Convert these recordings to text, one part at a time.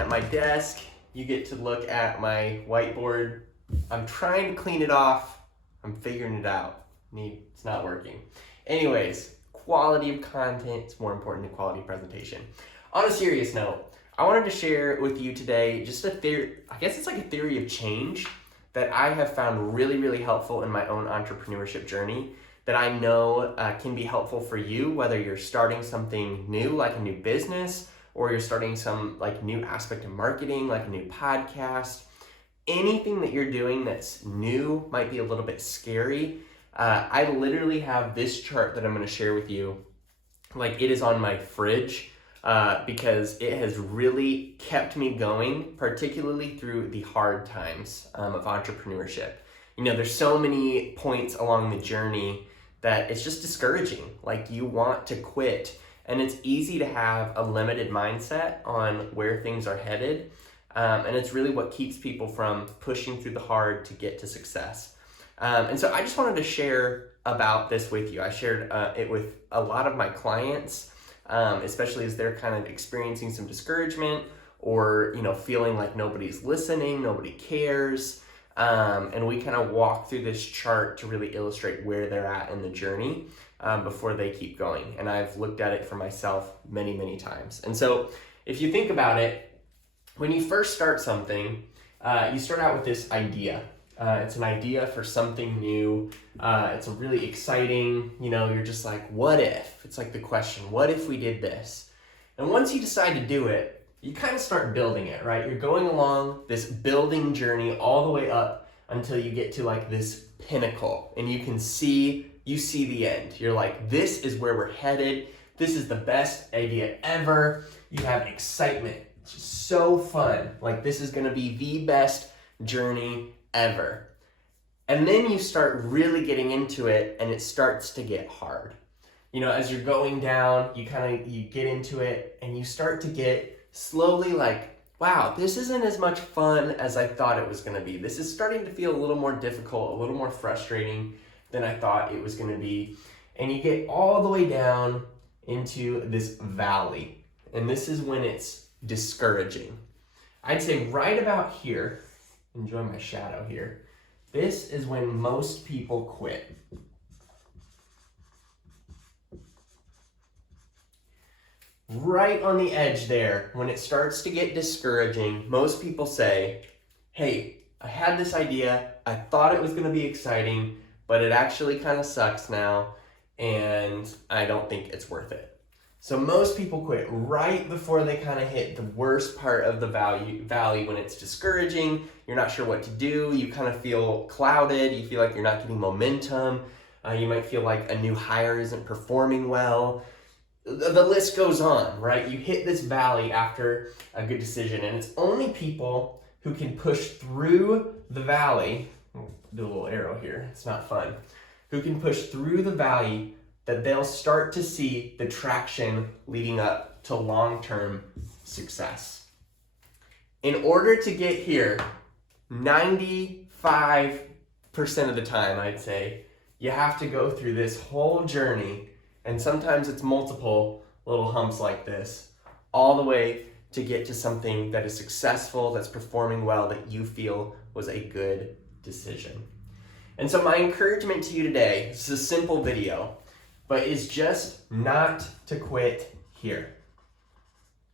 at my desk. You get to look at my whiteboard. I'm trying to clean it off. I'm figuring it out. It's not working. Anyways, quality of content is more important than quality of presentation. On a serious note, I wanted to share with you today just a theory, I guess it's like a theory of change that I have found really, really helpful in my own entrepreneurship journey that I know can be helpful for you, whether you're starting something new, like a new business, or you're starting some like new aspect of marketing, like a new podcast. Anything that you're doing that's new might be a little bit scary. I literally have this chart that I'm going to share with you. Like, it is on my fridge because it has really kept me going, particularly through the hard times of entrepreneurship. You know, there's so many points along the journey that it's just discouraging. Like, you want to quit, and it's easy to have a limited mindset on where things are headed. And it's really what keeps people from pushing through the hard to get to success. And so I just wanted to share about this with you. I shared it with a lot of my clients, especially as they're kind of experiencing some discouragement or, you know, feeling like nobody's listening, nobody cares. And we kind of walk through this chart to really illustrate where they're at in the journey before they keep going. And I've looked at it for myself many, many times. And so if you think about it, when you first start something, you start out with this idea. It's an idea for something new. It's a really exciting, you know, you're just like, what if? It's like the question, what if we did this? And once you decide to do it, you kind of start building it, right? You're going along this building journey all the way up until you get to like this pinnacle, and you see the end. You're like, this is where we're headed. This is the best idea ever. You have excitement. It's just so fun. Like, this is gonna be the best journey ever. And then you start really getting into it, and it starts to get hard. You know, as you're going down, you get into it, and you start to get slowly like, wow, this isn't as much fun as I thought it was gonna be. This is starting to feel a little more difficult, a little more frustrating than I thought it was gonna be. And you get all the way down into this valley. And this is when it's discouraging. I'd say right about here, enjoy my shadow here, this is when most people quit. Right on the edge there, when it starts to get discouraging, most people say, hey, I had this idea, I thought it was gonna be exciting, but it actually kind of sucks now, and I don't think it's worth it. So most people quit right before they kind of hit the worst part of the valley when it's discouraging, you're not sure what to do, you kind of feel clouded, you feel like you're not getting momentum, you might feel like a new hire isn't performing well. The list goes on, right? You hit this valley after a good decision, and it's only people who can push through the valley, do a little arrow here, it's not fun, who can push through the valley that they'll start to see the traction leading up to long-term success. In order to get here, 95% of the time, I'd say, you have to go through this whole journey, and sometimes it's multiple little humps like this, all the way to get to something that is successful, that's performing well, that you feel was a good decision. And so my encouragement to you today, this is a simple video, but is just not to quit here.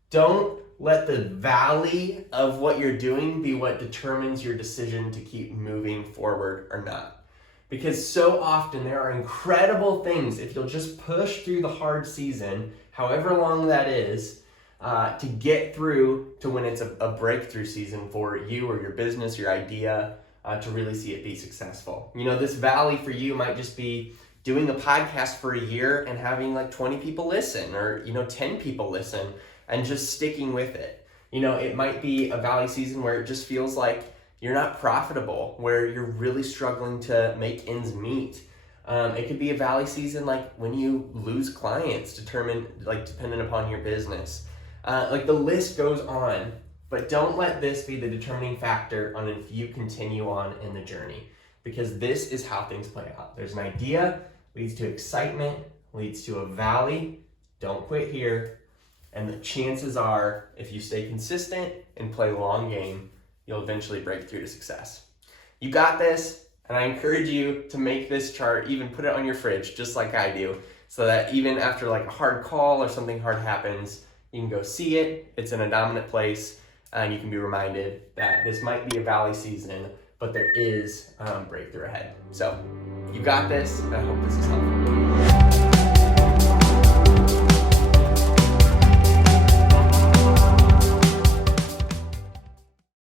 Don't let the valley of what you're doing be what determines your decision to keep moving forward or not. Because so often there are incredible things, if you'll just push through the hard season, however long that is, to get through to when it's a breakthrough season for you or your business, your idea, to really see it be successful. You know, this valley for you might just be doing a podcast for a year and having like 20 people listen, or, you know, 10 people listen, and just sticking with it. You know, it might be a valley season where it just feels like you're not profitable, where you're really struggling to make ends meet. It could be a valley season like when you lose clients dependent upon your business. Like, the list goes on, but don't let this be the determining factor on if you continue on in the journey, because this is how things play out. There's an idea, leads to excitement, leads to a valley. Don't quit here. And the chances are, if you stay consistent and play long game, you'll eventually break through to success. You got this, and I encourage you to make this chart, even put it on your fridge, just like I do, so that even after like a hard call or something hard happens, you can go see it, it's in a dominant place, and you can be reminded that this might be a valley season, but there is breakthrough ahead. So you got this, and I hope this is helpful.